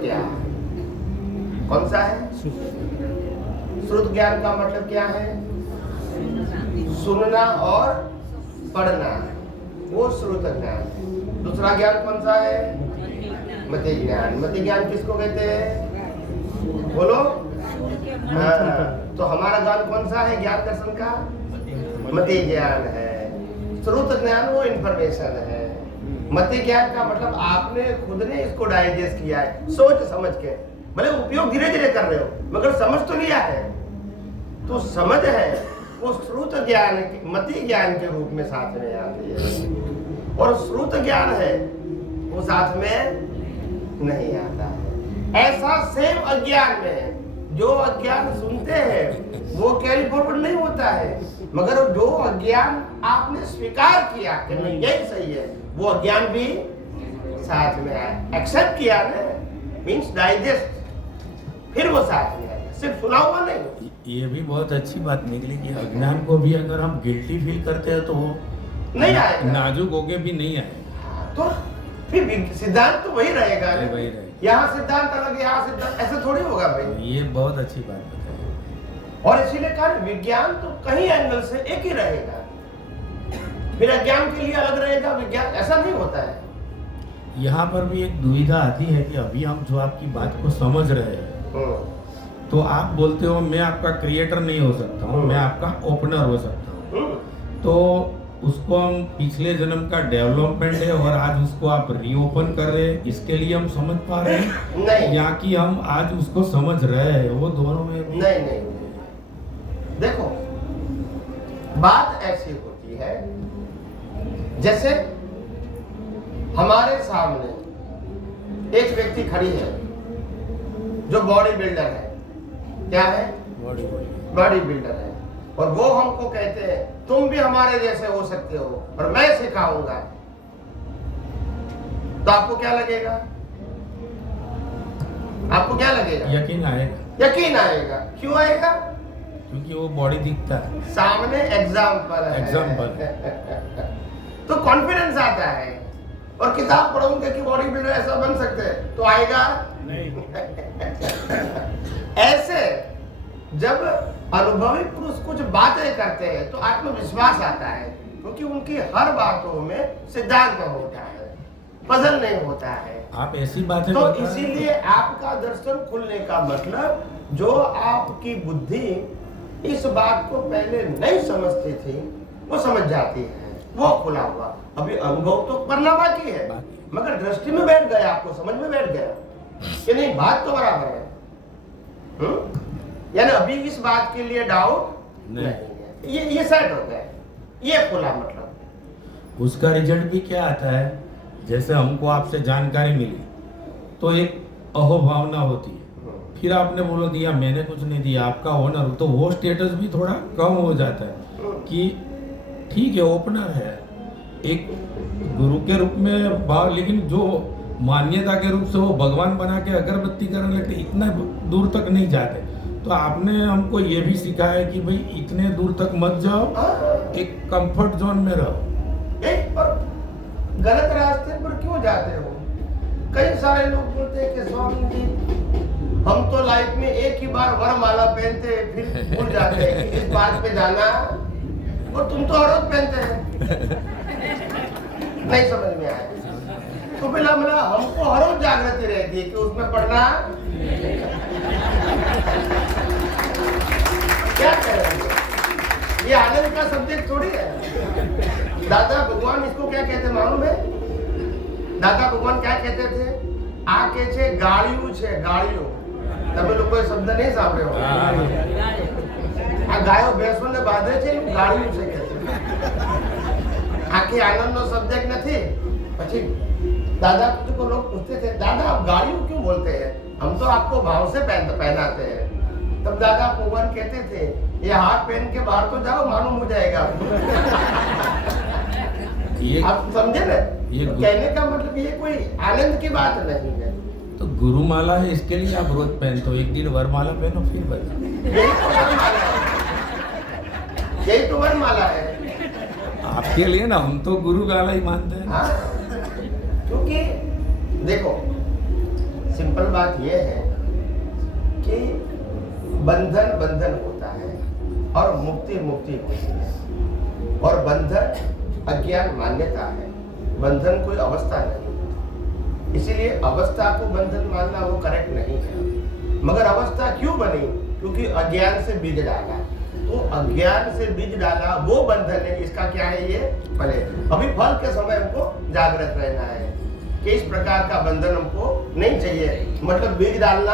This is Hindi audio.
ज्ञान। कौन सा है? श्रुत ज्ञान का मतलब क्या है? सुनना और पढ़ना, वो श्रुत ज्ञान है। दूसरा ज्ञान कौन सा है? मति ज्ञान। मति ज्ञान किसको कहते हैं? बोलो। तो हमारा ज्ञान कौन सा है? ज्ञान दर्शन का मति ज्ञान है। श्रुत ज्ञान वो इंफॉर्मेशन है। मति ज्ञान का मतलब आपने खुद ने इसको डाइजेस्ट किया है सोच समझ के, भले उपयोग धीरे धीरे कर रहे हो मगर समझ तो लिया है। तो समझ है वो श्रुत ज्ञान मति ज्ञान के रूप में साथ में आती है, और श्रुत ज्ञान है वो साथ में नहीं आता है। ऐसा सेम अज्ञान में जो अज्ञान सुनते हैं वो कैरी फॉरवर्ड नहीं होता है, मगर जो अज्ञान आपने स्वीकार किया कि नहीं यही सही है, वो अज्ञान भी साथ में आया। एक्सेप्ट किया ना, मीन्स डाइजेस्ट, फिर वो साथ में आया, सिर्फ सुना हुआ नहीं। ये भी बहुत अच्छी बात निकली कि अज्ञान को भी अगर हम गिल्टी फील करते हैं तो वो नहीं आएगा, नाजुक होके भी नहीं आएगा। तो फिर सिद्धांत तो वही रहेगा, वही रहेगा। यहाँ सिद्धांत अलग, यहाँ सिद्धांत, ऐसे थोड़ी होगा भाई। ये बहुत अच्छी बात बताई। और इसीलिए कहा विज्ञान तो कई एंगल से एक ही रहेगा, फिर अज्ञान के लिए अलग रहेगा विज्ञान, ऐसा नहीं होता है। यहाँ पर भी एक दुविधा आती है कि अभी हम जो आपकी बात को समझ रहे हैं तो आप बोलते हो मैं आपका क्रिएटर नहीं हो सकता हूँ, मैं आपका ओपनर हो सकता हूँ, तो उसको हम पिछले जन्म का डेवलपमेंट है और आज उसको आप रीओपन कर रहे हैं, इसके लिए हम समझ पा रहे हैं नहीं, या कि हम आज उसको समझ रहे हैं, वो दोनों में नहीं। देखो बात ऐसी होती है जैसे हमारे सामने एक व्यक्ति खड़ी है जो बॉडी बिल्डर है। क्या है? बॉडी बिल्डर है, और वो हमको कहते हैं तुम भी हमारे जैसे हो सकते हो और मैं सिखाऊंगा, तो आपको क्या लगेगा? आपको क्या लगेगा? यकीन आएगा। यकीन आएगा। क्यों आएगा? क्योंकि वो बॉडी दिखता है, सामने एग्जाम्पल है। तो कॉन्फिडेंस आता है, और किताब पढ़ोगे कि बॉडी बिल्डर ऐसा बन सकते हैं तो आएगा नहीं। ऐसे जब अनुभवी पुरुष कुछ बातें करते हैं तो आत्मविश्वास आता है, क्योंकि उनकी हर बातों में सिद्धांत होता है, पजल नहीं होता है। आप ऐसी बातें तो इसीलिए आपका दर्शन खुलने का मतलब जो आपकी बुद्धि इस बात को पहले नहीं समझती थी वो समझ जाती है, वो खुला हुआ। अभी अनुभव तो करना बाकी है, मगर दृष्टि में बैठ गया, आपको समझ में बैठ गया कि नहीं बात तो बराबर है। यानी अभी इस बात के लिए डाउट नहीं है, ये सेट हो गया, ये खुला मतलब। उसका रिजल्ट भी क्या आता है? जैसे हमको आपसे जानकारी मिली तो एक अहोभावना होती है, फिर आपने बोल दिया मैंने कुछ नहीं दिया, आपका ओनर, तो वो स्टेटस भी थोड़ा कम हो जाता है कि ठीक है ओपनर है एक गुरु के रूप में भाव, लेकिन जो मान्यता के रूप से वो भगवान बना के अगरबत्ती करने लगते इतना दूर तक नहीं जाते। तो आपने हमको ये भी सिखाया कि भाई इतने दूर तक मत जाओ, एक कंफर्ट जोन में रहो। और गलत रास्ते पर क्यों जाते हो? कई सारे लोग बोलते हैं कि स्वामी जी हम तो लाइफ में एक ही बार वरमाला पहनते हैं फिर भूल जाते हैं कि इस बात पे जाना, और तुम तो हर रोज पहनते हैं। नहीं समझ में आया तो पहला मतलब हमको हर रोज जागृति रहती है कि उसमें पढ़ना क्या कह रहे हैं? ये आनंद का सब्जेक्ट थोड़ी है। दादा भगवान इसको क्या कहते मालूम है? दादा भगवान क्या कहते थे? आके छे गाड़ियों छे गाड़ियों, તમે લોકો શબ્દ નહીં સાંભળ્યો? આ ગાયો ભેંસોને બાંધે છે એ ગાળિયું છે કે આખી આનંદનો સબ્જેક્ટ નથી। પછી दादा को लोग पूछते थे दादा आप गाड़ियों क्यों बोलते हैं, हम तो आपको भाव से पहनाते हैं। तब दादा भगवान कहते थे ये हाथ पहन के बाहर तो जाओ मालूम हो जाएगा। आप समझे ना? ये कहने का मतलब ये कोई आनंद की बात नहीं है। तो गुरुमाला है, इसके लिए आप रोज पहनते हो, एक दिन वरमाला पहनो फिर बता। यही तो वरमाला है आपके लिए ना, हम तो गुरु गाला ही मानते हैं। क्योंकि देखो सिंपल सिंपल बात यह है कि बंधन बंधन होता है और मुक्ति मुक्ति होती है। और बंधन अज्ञान मान्यता है, बंधन कोई अवस्था नहीं। इसीलिए अवस्था को बंधन मानना वो करेक्ट नहीं है। मगर अवस्था क्यों बनी? क्योंकि अज्ञान से बीज डाला। तो अज्ञान से बीज डाला वो बंधन है। इसका क्या है? ये फल है। अभी फल के समय हमको जागृत रहना है कि इस प्रकार का बंधन हमको नहीं चाहिए। मतलब बीज डालना